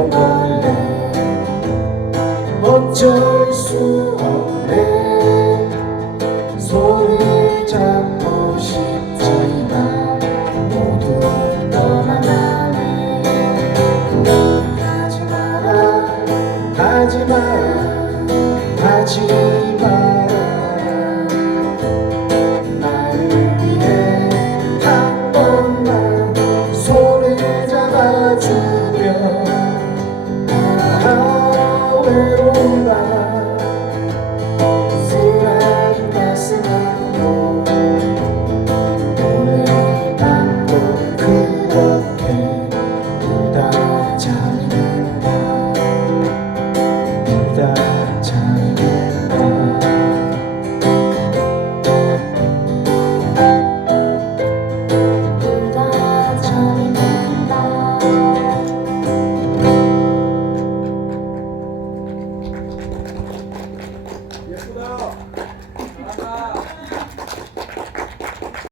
했던 건데 어쩔 수 없네. 손을 잡고 싶지만 모두 너만 안해 가지 마라 하지 마라 하지 마. 나를 위해 한 번만 손을 잡아줘.